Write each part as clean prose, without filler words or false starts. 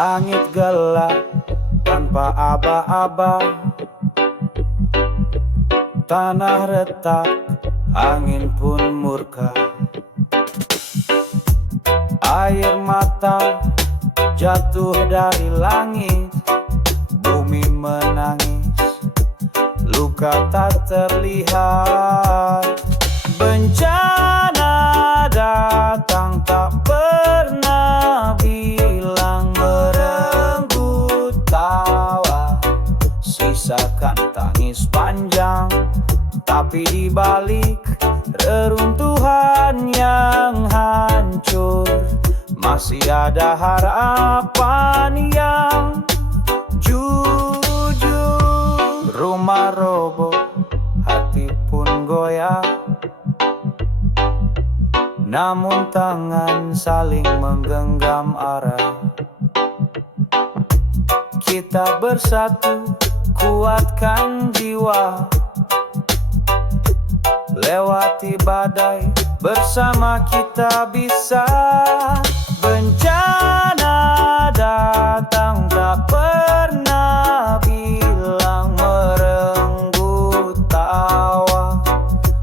Langit gelap tanpa aba-aba, tanah retak, angin pun murka. Air mata jatuh dari langit, bumi menangis, luka tak terlihat. Bencana datang tak pernah bilang merenggut tawa. Sisakan tangis panjang, tapi di balik reruntuhan yang hancur masih ada harapan yang jujur. Rumah roboh, hati pun goyah, namun tangan saling menggenggam arah. Kita bersatu, kuatkan jiwa, lewati badai, bersama kita bisa. Bencana datang tak pernah bilang merenggut tawa.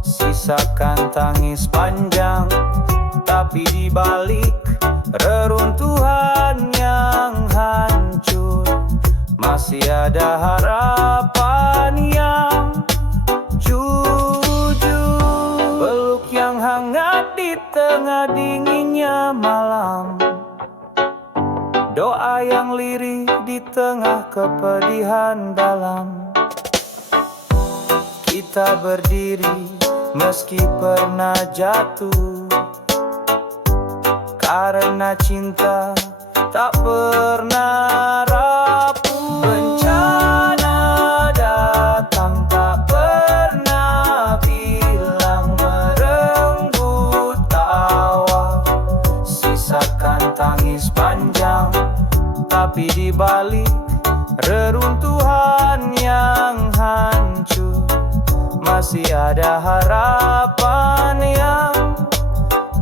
Sisakan tangis panjang, tapi di balik reruntuhan yang hancur masih ada harapan yang jujur. Peluk yang hangat di tengah dinginnya malam, doa yang lirih di tengah kepedihan dalam. Kita berdiri meski pernah jatuh, karena cinta tak pernah rapuh. Bencana datang tak pernah bilang merenggut tawa. Sisakan tangis panjang, tapi di balik reruntuhan yang hancur masih ada harapan yang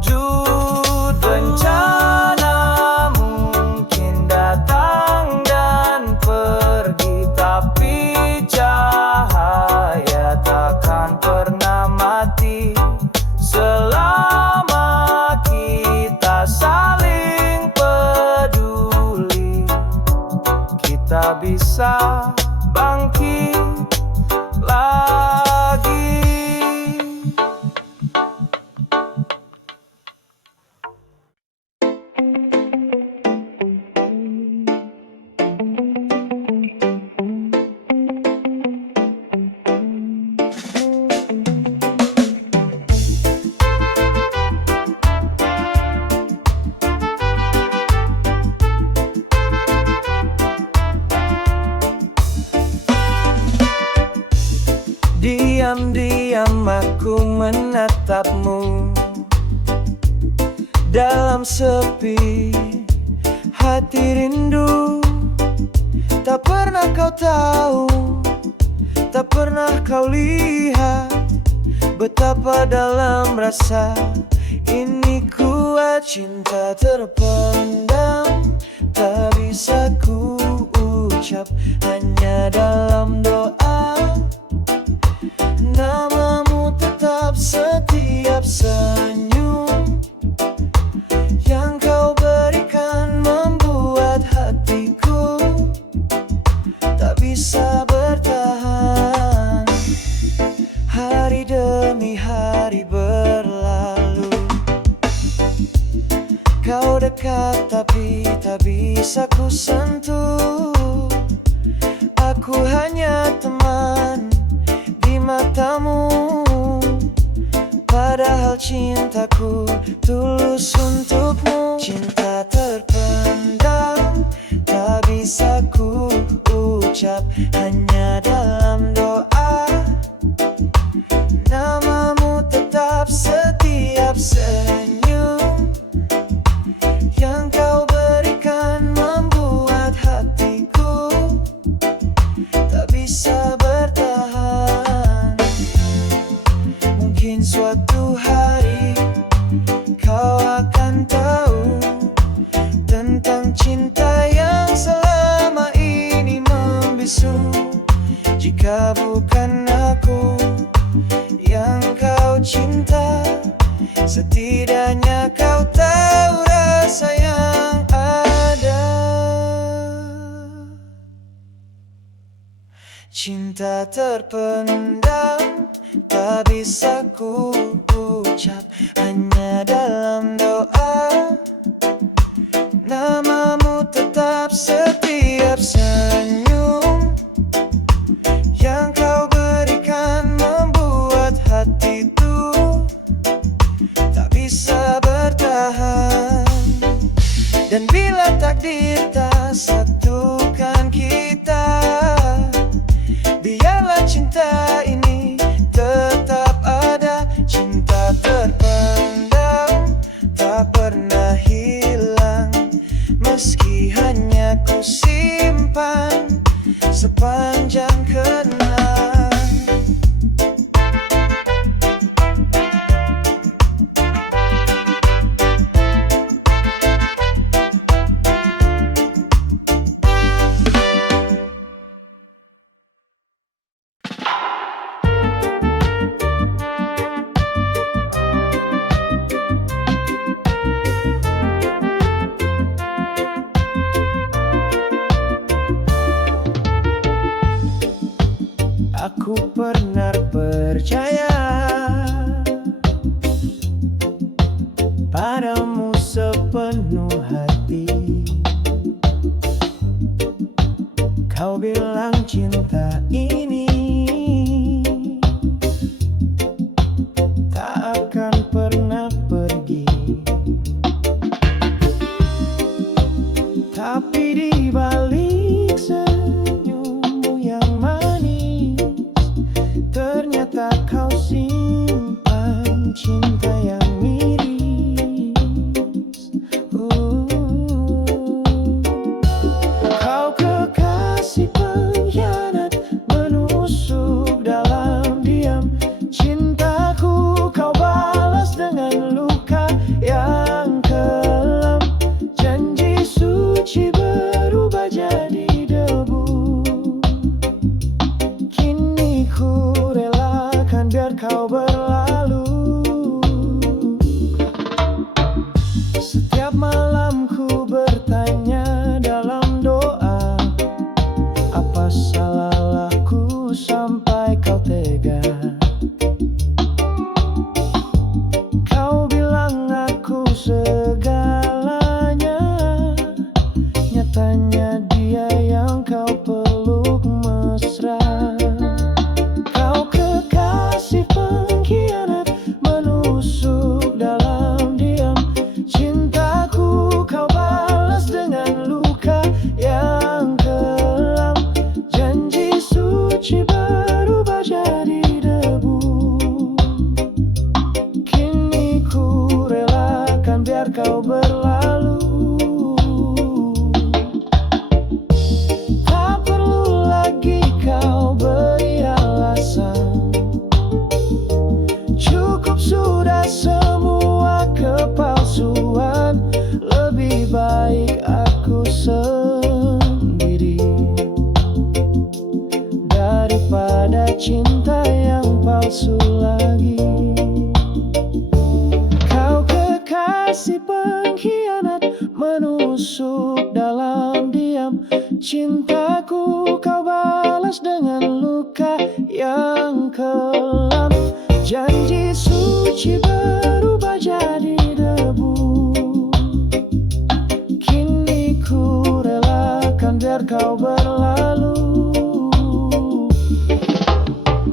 jujur. Bencana mungkin datang dan pergi, tapi cahaya takkan pernah mati selama kita saling peduli. Kita bisa bangkit lagi. Diam-diam aku menatapmu dalam sepi hati rindu. Tak pernah kau tahu, tak pernah kau lihat betapa dalam rasa ini kuat. Cinta terpendam, tak bisa ku ucap, hanya dalam doa. Namamu tetap setiap senyum yang kau berikan, membuat hatiku tak bisa bertahan. Hari demi hari berlalu, kau dekat tapi tak bisa ku sentuh. Aku hanya teman di matamu, padahal cintaku tulus untukmu. Cinta terpendam, tak bisa ku ucap, hanya dalam doa. Namamu tetap setiap senyum yang kau berikan, membuat hatiku tak bisa bertahan. Mungkin suatu hari kau akan tahu tentang cinta yang Jika bukan aku yang kau cinta, setidaknya kau tahu rasa yang ada. Cinta terpendam, tak bisa ku ucap, hanya dalam doa. Namamu tetap setiap senyum yang kau berikan, membuat hatiku tak bisa bertahan. Dan bila takdir tak satukan kita, biarlah cinta ini tetap ada. Cinta terpendam, tak pernah hilang, meski hanya ku simpan sepanjang kenang. Aku pernah percaya padamu sepenuh hati. Kau bilang cinta ini tak akan pernah pergi, tapi di balik senyummu yang manis, ternyata kau simpan cinta yang miris. Kau kekasih pengkhianat, menusuk dalam diam. Cintaku kau balas dengan luka yang kelam. Janji suci berubah jadi debu. Kini ku relakan biar kau berlalu. Setiap malam ku bertanya dalam doa, apa salahku sampai kau tega? Kau bilang aku segalanya, nyatanya dia yang kau peluk mesra. Kau kekasih pengkhianat, menusuk dalam diam. Cintaku kau balas dengan luka yang kelam. Janji suci berubah jadi debu. Kini ku relakan biar kau berlalu. Tak perlu lagi kau beri alasan, cukup sudah semua kepalsuan. Lebih baik aku sendiri daripada cinta yang palsu lagi. Kau kekasih pengkhianat, menusuk dalam diam. Cintaku kau balas dengan luka yang kelam. Janji suci berubah jadi debu. Kini ku relakan biar kau berlalu.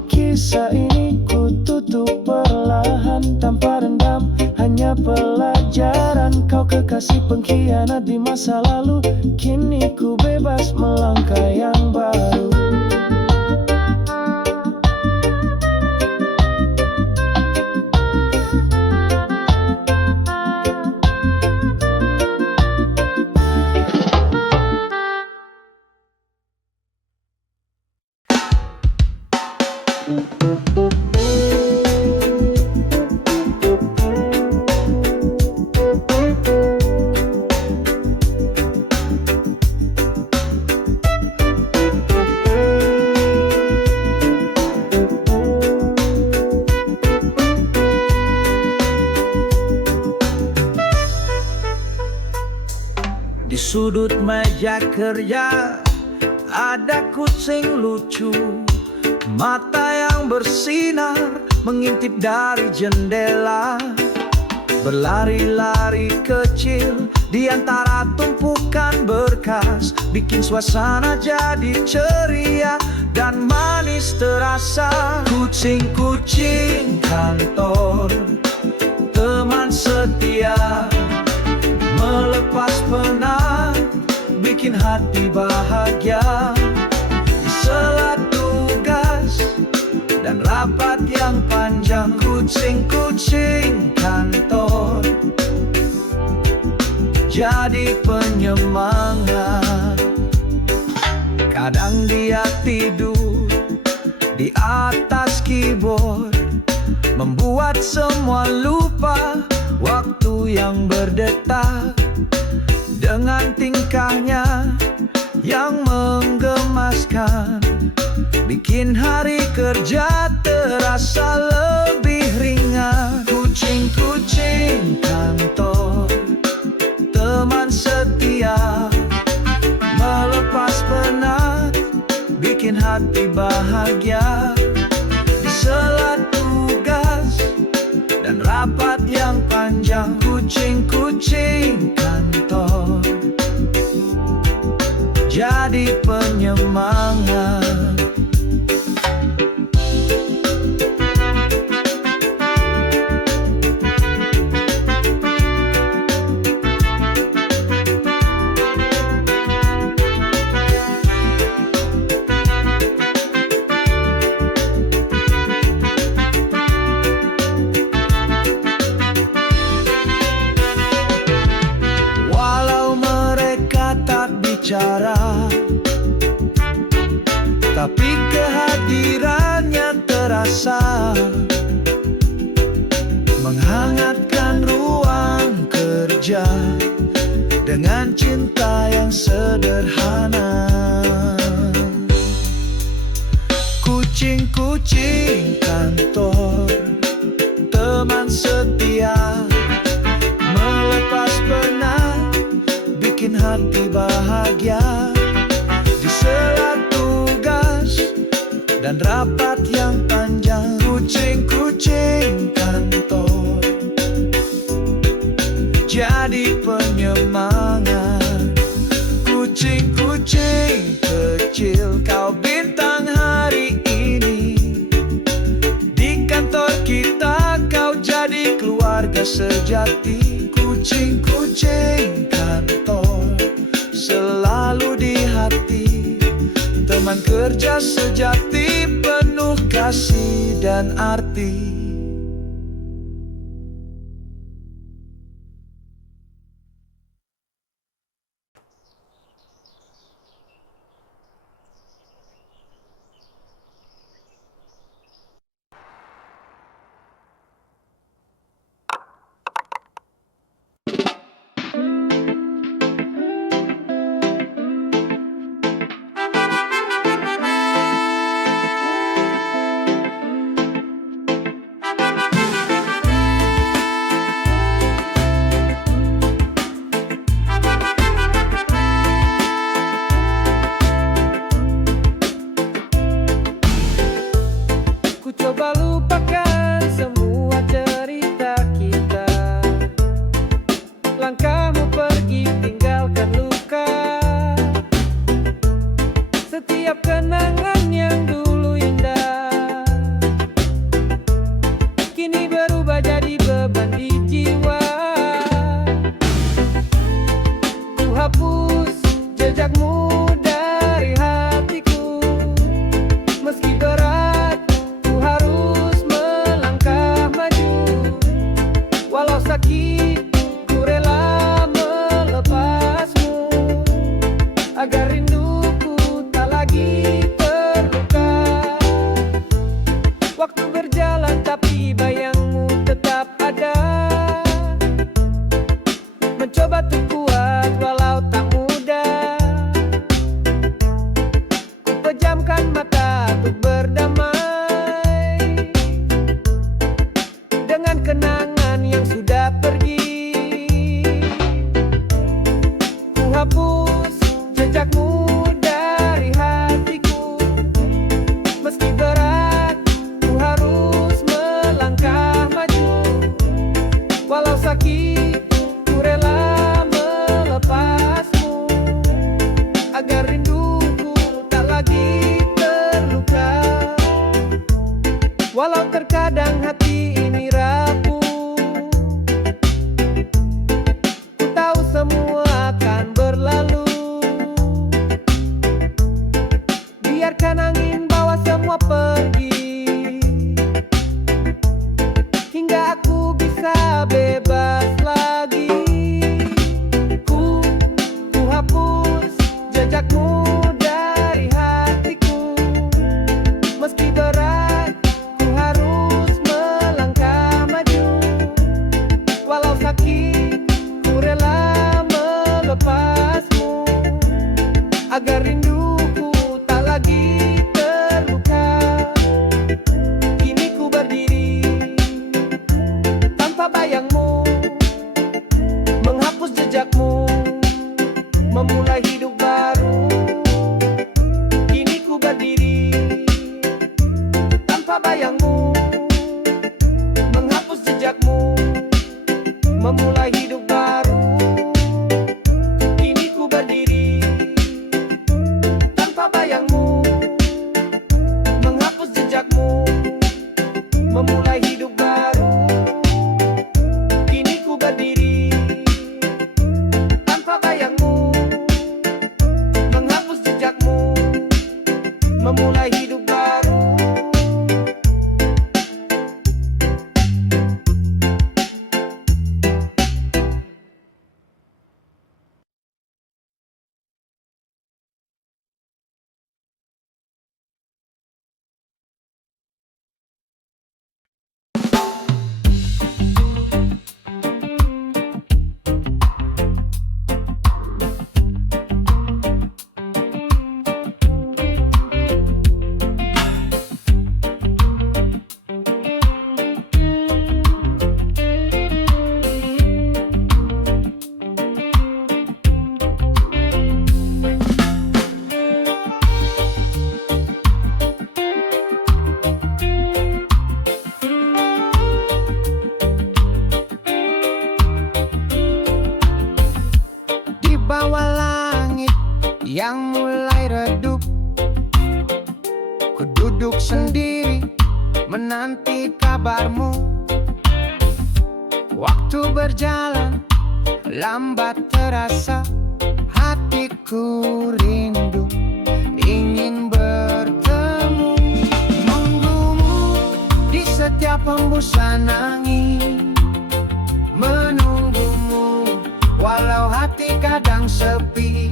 Kisah ini ku tutup perlahan tanpa dendam, hanya pelajaran. Kau kekasih pengkhianat di masa lalu, kini ku bebas melangkah yang baru. sudut meja kerja ada kucing lucu, mata yang bersinar mengintip dari jendela. Berlari-lari kecil di antara tumpukan berkas, bikin suasana jadi ceria dan manis terasa. Kucing-kucing kantor, teman setia, melepas penat, bikin hati bahagia. Di sela tugas dan rapat yang panjang, kucing-kucing kantor jadi penyemangat. Kadang dia tidur di atas keyboard, membuat semua lupa waktu yang berdetak. Dengan tingkahnya yang menggemaskan, bikin hari kerja terasa lebih ringan. Kucing-kucing kantor, teman setia, melepas penat, bikin hati bahagia. Di sela tugas dan rapat yang panjang, kucing-kucing kantor jadi penyemangat. Bicara, tapi kehadirannya terasa menghangatkan ruang kerja dengan cinta yang sederhana. Kucing-kucing kantor, teman setia, melepas penat, bikin hati bahagia. Di sela tugas dan rapat yang panjang, kucing-kucing kantor jadi penyemangat. Kucing-kucing kecil, kau bintang hari ini. Di kantor kita kau jadi keluarga sejati. Kucing-kucing kantor selalu di hati, teman kerja sejati penuh kasih dan arti. lagi terluka. Walau terkadang hati ini rapuh, ku tahu semua akan berlalu. Biarkan angin bawa semua pergi, hingga aku bisa bebas lagi. Ku hapus jejakmu dari hatiku. Meski berat, ku harus melangkah maju. Walau sakit, ku rela melepasmu, agar rinduku tak lagi terluka. Kini ku berdiri tanpa bayangmu, menghapus jejakmu, memulai hidup baru. Kini ku berdiri tanpa bayangmu, menghapus jejakmu, memulai hidup baru. Kini ku berdiri tanpa bayangmu, menghapus jejakmu, memulai hidup baru. Kini ku berdiri tanpa bayangmu, menghapus jejakmu, memulai hidup baru. Di bawah langit yang mulai redup, ku duduk sendiri menanti kabarmu. Waktu berjalan lambat terasa, hatiku rindu ingin bertemu. Menunggumu di setiap hembusan angin, menunggumu walau hati kadang sepi.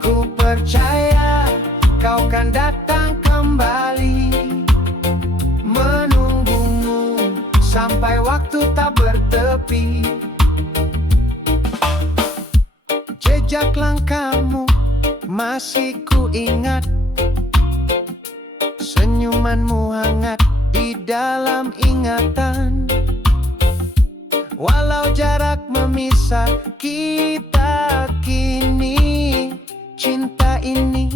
Ku percaya kau kan datang kembali, menunggumu sampai waktu tak bertepi. Jejak langkahmu masih ku ingat, senyumanmu hangat di dalam ingatan. Walau jarak memisah kita kini, cinta ini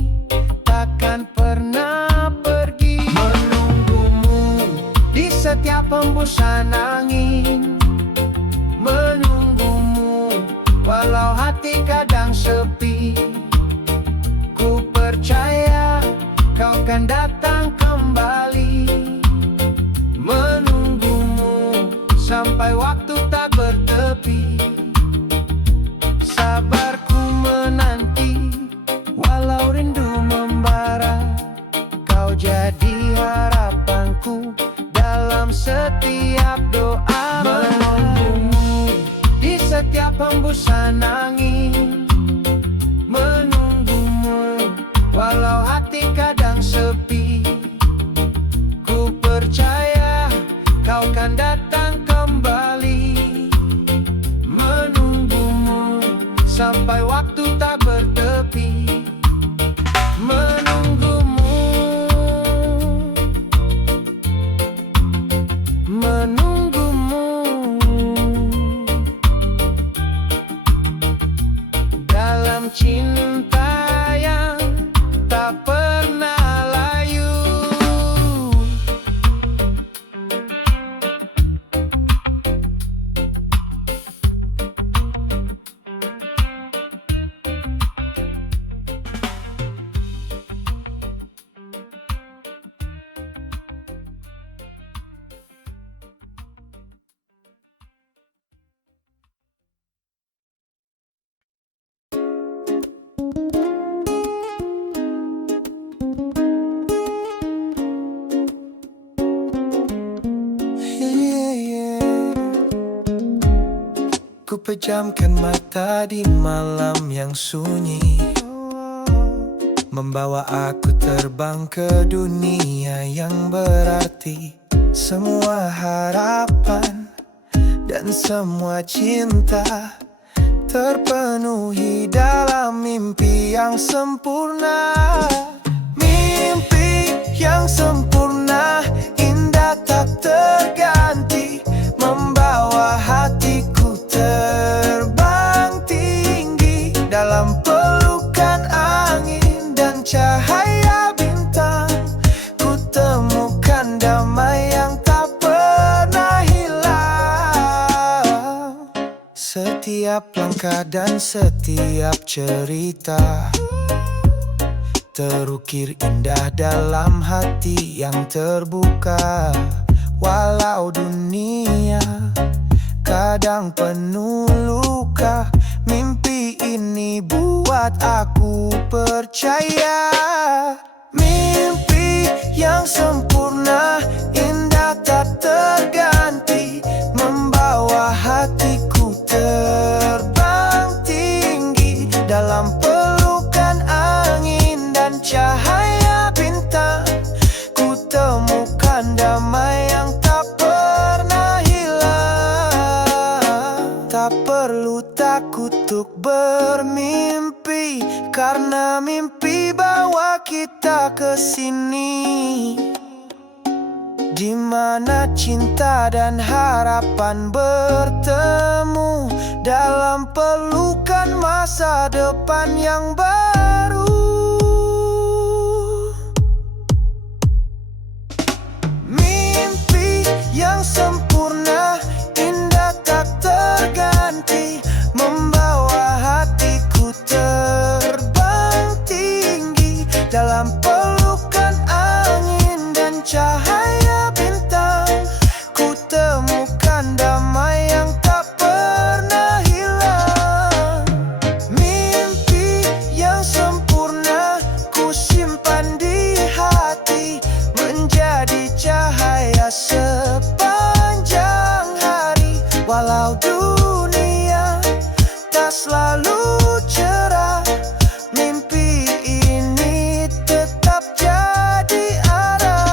takkan pernah pergi. Menunggumu di setiap hembusan angin, menunggumu walau hati kadang sepi. Ku percaya kau kan datang kembali, menunggumu sampai waktu tak bertepi. Sabarku menanti walau rindu membara, kau jadi harapanku dalam setiap doa. Menunggumu di setiap hembusan angin, menunggumu walau hati kadang sepi. Ku percaya kau kan datang kembali, menunggumu sampai waktu tak bertepi. Menunggumu, menunggumu, pejamkan mata di malam yang sunyi, membawa aku terbang ke dunia yang berarti. Semua harapan dan semua cinta terpenuhi dalam mimpi yang sempurna. Mimpi yang sempurna, indah tak terganti, membawa hatiku terbang tinggi dalam pelukan angin dan cahaya bintang. Ku temukan damai yang tak pernah hilang. Setiap langkah dan setiap cerita terukir indah dalam hati yang terbuka. Walau dunia kadang penuh luka, mimpi ini buat aku percaya. Mimpi yang sempurna, indah tak terganti, membawa hatiku terbang tinggi dalam pelukan angin dan cahaya bintang. Ku temukan damai yang tak pernah hilang. Tak perlu takut untuk bermimpi, karena mimpi bawa kita ke sini, di mana cinta dan harapan bertemu dalam pelukan masa depan yang baru. Mimpi yang sempurna, indah tak terganti, membawa hatiku terbang tinggi dalam pelukan angin dan cahaya bintang. Ku temukan damai yang tak pernah hilang. Mimpi yang sempurna, ku simpan di hati, menjadi cahaya sepanjang hari. Walau dunia tak selalu cerah, mimpi ini tetap jadi arah.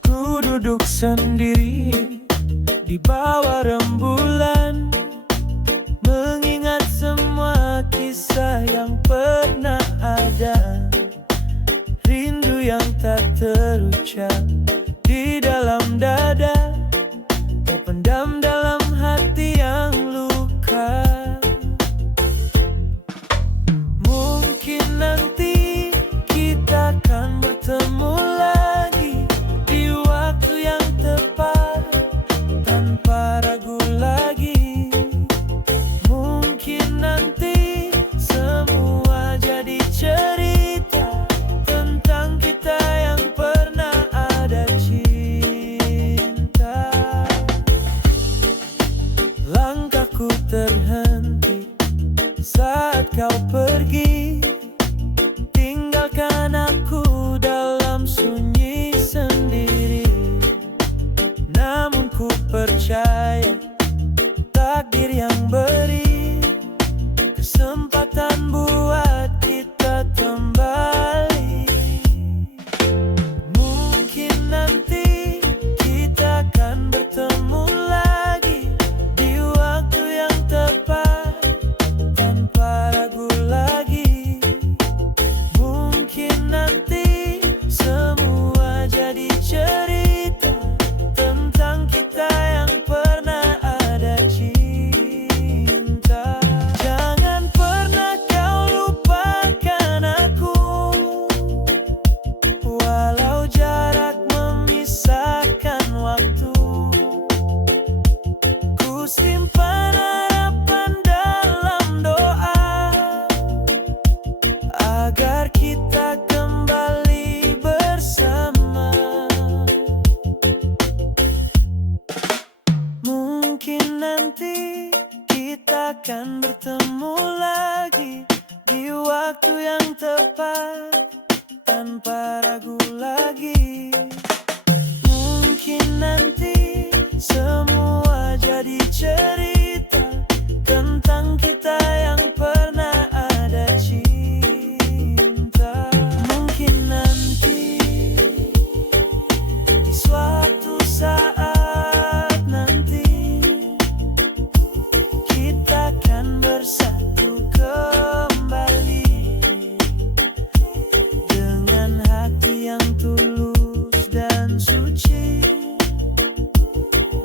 Ku duduk sendiri di bawah rembulan, mengingat semua kisah yang pernah ada. Rindu yang tak terucap di dalam dada, terpendam dalam hati yang luka. Mungkin nanti kita akan bertemu lagi di waktu yang tepat, tanpa ragu lagi. Mungkin nanti semua jadi cerita tentang kita yang pernah ada. tanpa ragu lagi. Mungkin nanti semua jadi cerita tentang kita yang pernah ada cinta. Mungkin nanti di suatu saat nanti kita akan bersatu kembali dengan hati yang tulus dan suci.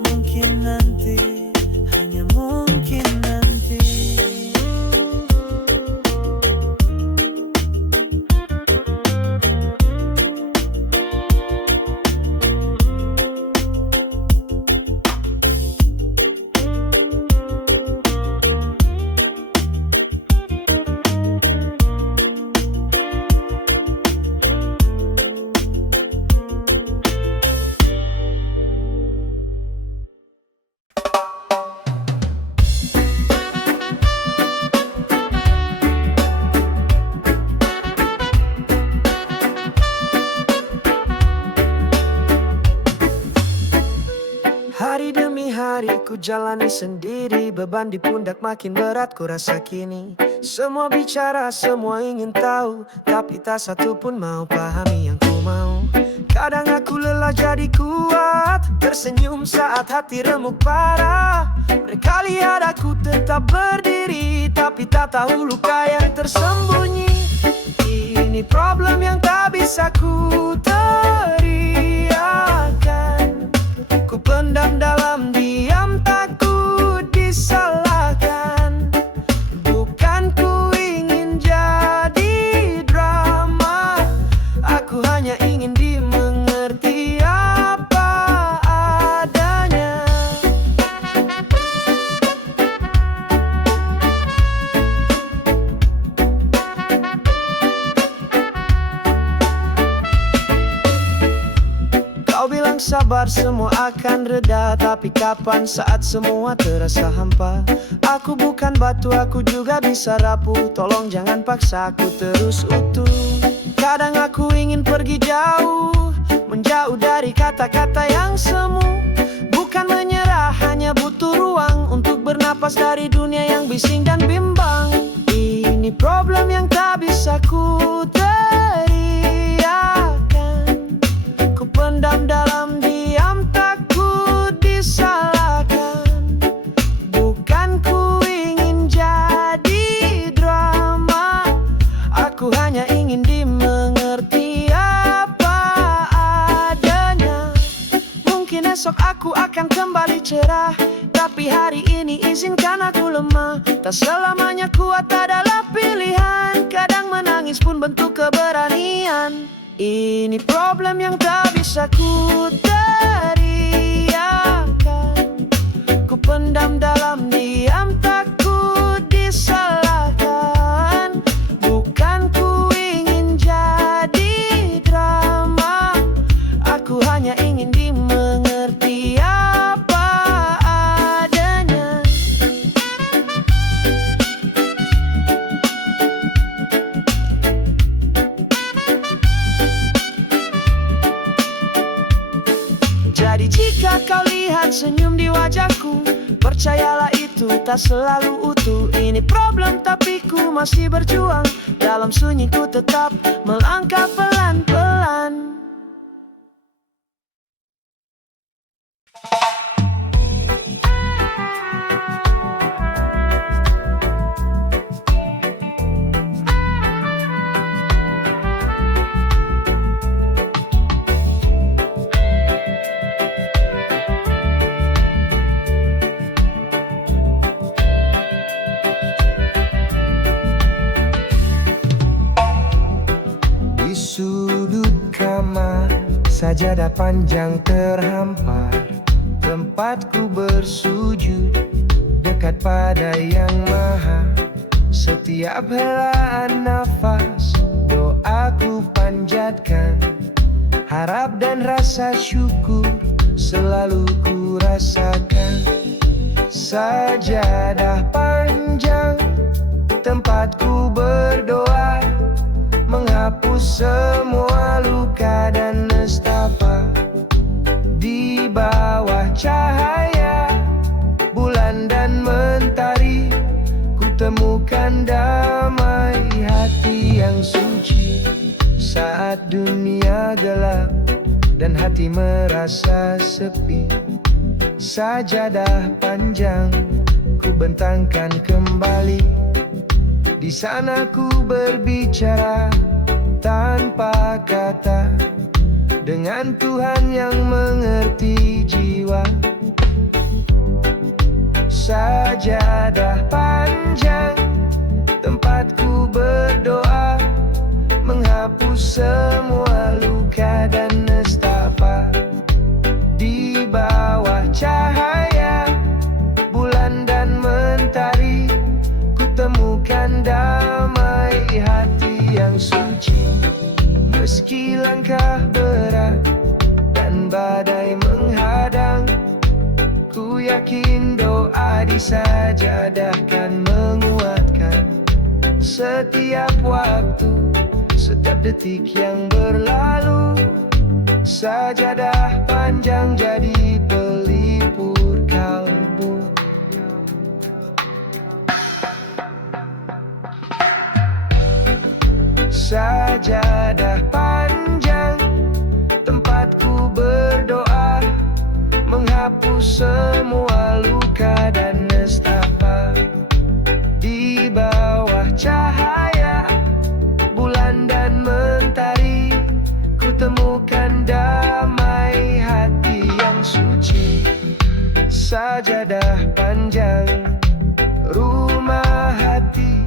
Mungkin nanti, hanya mungkin nanti. Hari demi hari ku jalani sendiri, beban di pundak makin berat ku rasa kini. Semua bicara, semua ingin tahu, tapi tak satu pun mau pahami yang ku mau. Kadang aku lelah jadi kuat, tersenyum saat hati remuk parah. Mereka lihat aku tetap berdiri, tapi tak tahu luka yang tersembunyi. Ini problem yang tak bisa ku teriakan. Ku pendam dalam diam, takut disalahkan. Bukan ku ingin jadi drama, aku hanya ingin dimengerti apa adanya. Kau bilang sabar semua akan reda, tapi kapan saat semua terasa hampa? Aku bukan batu, aku juga bisa rapuh. Tolong jangan paksa aku terus utuh. Kadang aku ingin pergi jauh, menjauh dari kata-kata yang semu. Bukan menyerah, hanya butuh ruang untuk bernapas dari dunia yang bising dan bimbang. Ini problem yang tak bisa ku teriakan. Ku pendam dalam diam, takut disalahkan. Bukan ku ingin jadi drama, aku hanya ingin dimengerti apa adanya. Mungkin esok aku akan kembali cerah, tapi hari ini izinkan aku lemah. Tak selamanya kuat adalah pilihan, kadang menangis pun bentuk keberanian. Ini problem yang tak bisa ku teriakan. Ku pendam dalam diam, takut disalahkan. Bukan ku ingin jadi drama, aku hanya ingin dimengerti apa adanya. Jadi jika kau lihat senyum di wajahku, percayalah itu tak selalu utuh. Ini problem tapi ku masih berjuang, dalam sunyiku tetap melangkah pelan-pelan. Sajadah panjang terhampar, tempatku bersujud dekat pada Yang Maha. Setiap helaan nafas doaku panjatkan, harap dan rasa syukur selalu ku rasakan. Sajadah panjang tempatku berdoa, menghapus semua dunia gelap dan hati merasa sepi. Sajadah panjang ku bentangkan kembali. Di sana ku berbicara tanpa kata dengan Tuhan yang mengerti jiwa. Sajadah panjang tempatku berdoa, menghapus semua luka dan nestapa. Di bawah cahaya bulan dan mentari, ku temukan damai hati yang suci. Meski langkah berat dan badai menghadang, ku yakin doa di sajadah kan menguatkan. Setiap waktu, setiap detik yang berlalu, sajadah panjang jadi pelipur kalbu. Sajadah panjang tempatku berdoa, menghapus semua luka dan nestapa. Di bawah cahaya bulan dan mentari, ku temukan damai hati yang suci. Sajadah panjang, rumah hati,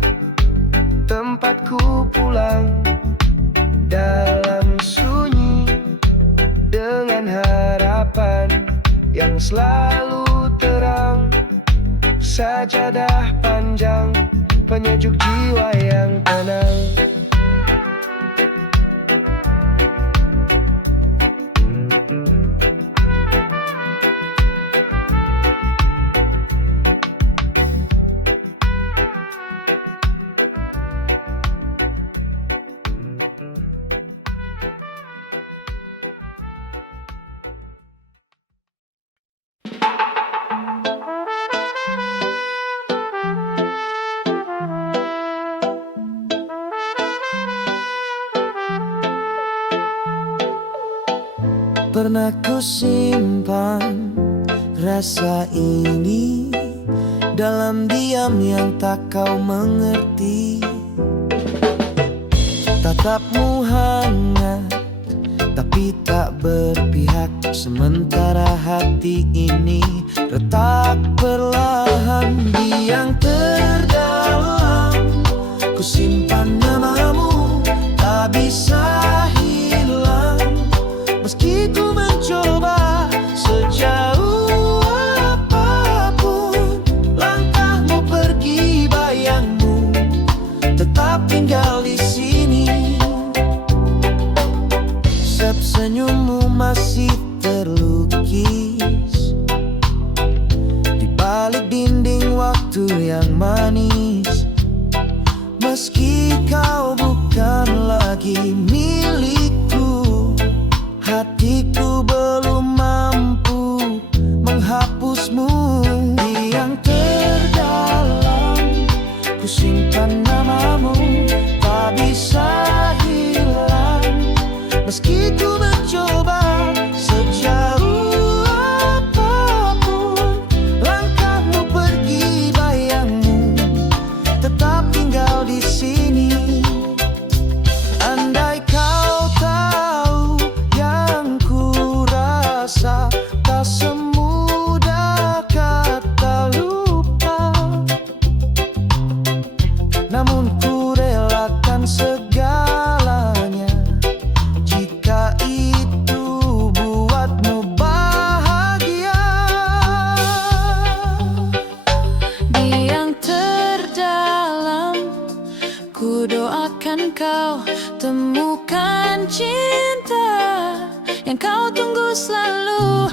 tempatku pulang dalam sunyi, dengan harapan yang selalu terang. Sajadah panjang, penyejuk jiwa yang tenang. Pernah ku simpan rasa ini dalam diam yang tak kau mengerti. Tatapmu hangat tapi tak berpihak, sementara hati ini retak perlahan. Di yang terdalam ku simpan namamu, tak bisa hilang meski ku mencoba sejauh apapun. Langkahmu pergi, bayangmu tetap tinggal di sini. Senyummu masih terlukis di balik dinding waktu yang manis. Meski kau bukan lagi milikku, hatiku belum mampu menghapusmu. Di yang terdalam ku simpan namamu, tak bisa hilang meski ku mencoba sejauh apapun. Langkahmu pergi, bayangmu tetap tinggal di sini. Andai kau tahu yang ku rasa, tak semudah kata lupa. Namun ku relakan segalanya jika itu buatmu bahagia. Di yang terdalam ku doakan kau temukan cinta yang kau tunggu selalu.